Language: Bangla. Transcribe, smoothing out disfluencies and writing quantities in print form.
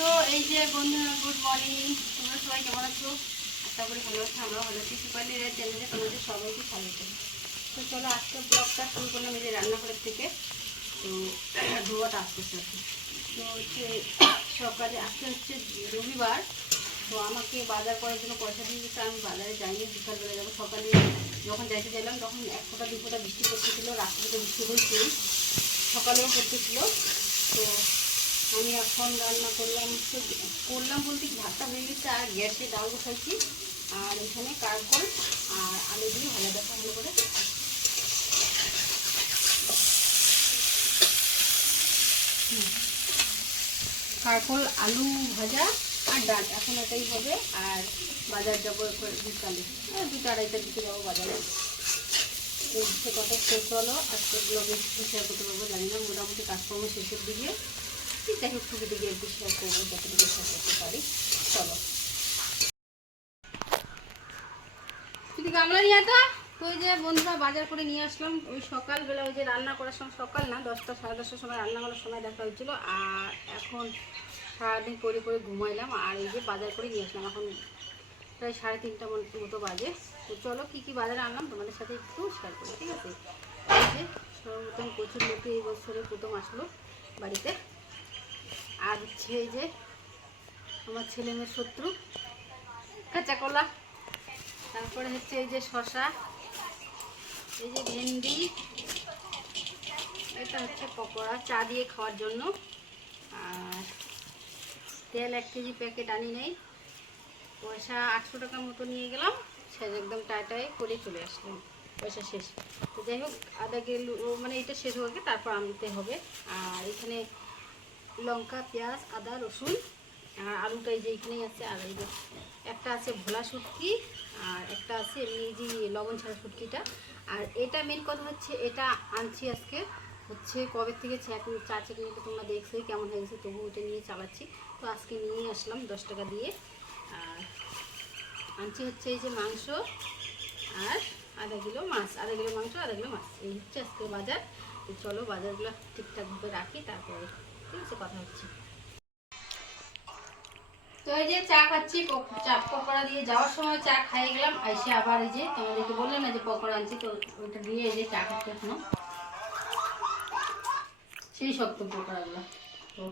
তো এই যে বন্ধুরা, গুড মর্নিং। তোমরা সবাই কেমন আছো? আশা করি ভালো আছো, আমরাও ভালো আছি। সুপারলি রায় চ্যানেলে তোমাদের সবাইকে স্বাগত। তো চলো আজকে ব্লগটা শুরু করলাম এই যে রান্নাঘরের থেকে। তো ধোয়াটা আসতেছে আর কি। তো হচ্ছে সকালে আজকে হচ্ছে রবিবার। তো আমাকে বাজার করার জন্য পয়সা দিয়ে দিতে আমি বাজারে যাইনি, বিকালবেলা যাবো। সকালে যখন যাইতে চাইলাম তখন 1 ফোঁটা 2 ফোঁটা বৃষ্টি পড়তেছিল, রাত্রিতে বৃষ্টি হয়েছে, সকালেও পড়তেছিল। তো আমি এখন রান্না করলাম বলতে কি, ভাতটা হয়ে গেছে আর গ্যাসে ডাল বসাইছি। আর এখানে কারকল আর আলু দিয়ে ভাজা দেখা ভালো করে। কারকল আলু ভাজা আর ডাল, এখন এটাই হবে। আর বাজার যাবো বিকালে, 2টা 2:30টার দিকে যাবো বাজারে। এই হচ্ছে কথা। চলো আজকে ব্লগে শেয়ার করতে পারবো জানি না, মোটামুটি কাজকর্ম শেষের দিকে। যাই হোক ছবি দিকে একটু শেয়ার করবো, যতটুকু শেয়ার করতে পারি। চলো যদি গামলা নিয়ে তো। তো ওই যে বন্ধুরা বাজার করে নিয়ে আসলাম ওই সকালবেলা, ওই যে রান্না করার সময়, সকাল না 10টা 10:30টার সময় রান্না করার সময় দেখা হয়েছিল। আর এখন সারাদিন করে ঘুমাইলাম। আর এই যে বাজার করে নিয়ে আসলাম, এখন প্রায় 3:30টা মতো বাজে। তো চলো কী কী বাজারে আনলাম তোমাদের সাথে একটু শেয়ার করি, ঠিক আছে? এই যে সর্বপ্রথম কচুর লতি এই বছরে প্রথম আসলো বাড়িতে। আর হচ্ছে এই যে আমার ছেলে মেয়ের শত্রু কাঁচা কলা। তারপরে হচ্ছে এই যে শসা, এই যে ভেন্ডি। এটা হচ্ছে পকোড়া চা দিয়ে খাওয়ার জন্য। আর তেল 1 কেজি প্যাকেট আনি নেই, পয়সা 800 টাকার মতো নিয়ে গেলাম। সে একদম টাটায় করে চলে আসলাম, পয়সা শেষ। তো যাই হোক, আধা কিলো মানে এটা শেষ হয়ে গেলে তারপর আনতে হবে। আর এখানে লঙ্কা, পেঁয়াজ, আদা, রসুন। আর আলুটা এই যে এখানেই আছে। আর এই যে একটা আছে ভোলা শুটকি, আর একটা আছে এমনি যে লবণ ছাড়া শুটকিটা। আর এটা মেন কথা হচ্ছে, এটা আনছি আজকে হচ্ছে কবে থেকে চা চিকেন তো তোমরা দেখছোই কেমন হয়ে গেছে, তবু ওইটা নিয়ে চালাচ্ছি। তো আজকে নিয়ে আসলাম 10 টাকা দিয়ে। আর আনছি হচ্ছে এই যে মাংস আর আধা কিলো মাছ, আধা কিলো মাংস, আধা কিলো মাছ। এই হচ্ছে আজকে বাজার। তো চলো বাজারগুলো ঠিকঠাকভাবে রাখি, তারপরে ঠিক আছে কথা হচ্ছে। তো এই যে চা খাচ্ছি, চা পকোড়া দিয়ে যাওয়ার সময় চা খাইয়ে গেলাম। এসে আবার এই যে তোমাদেরকে বললাম না যে পকোড়া আনছি, তো ওইটা দিয়ে এই যে চা খাচ্ছি এখনো, সেই শক্ত পকোড়াগুলো। তো